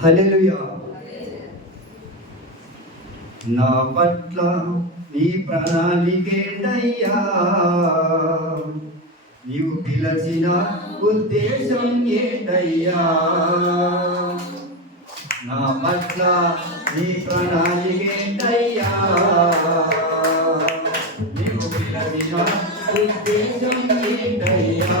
Hallelujah నా పట్ల నీ ప్రణాళికేంటయ్యా నీవు పిలచిన ఉద్దేశం ఏంటయ్యా నా పట్ల నీ ప్రణాళికేంటయ్యా నీవు పిలచిన ఉద్దేశం ఏంటయ్యా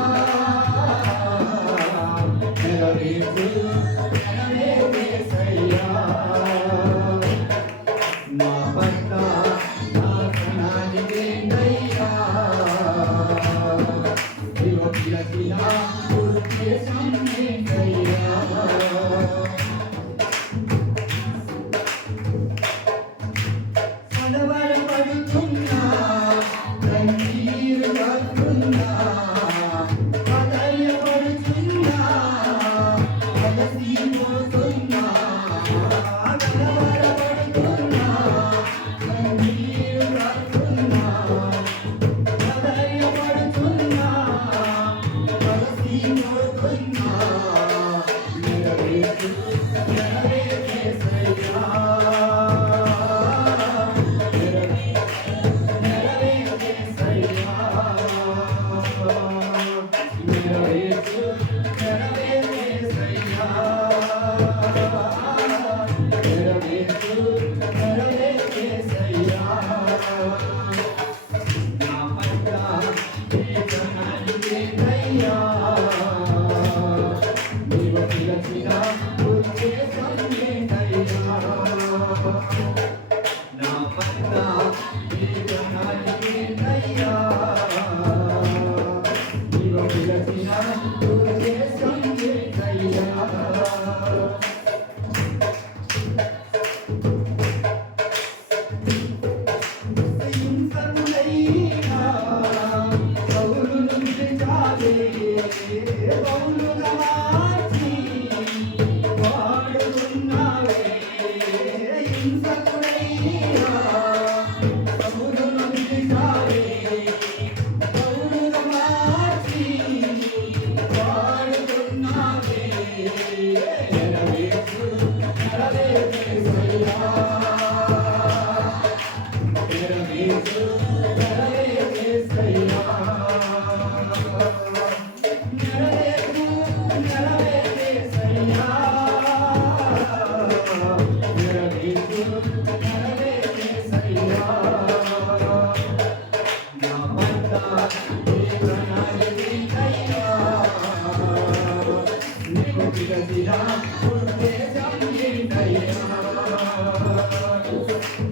Gracias. Thank you.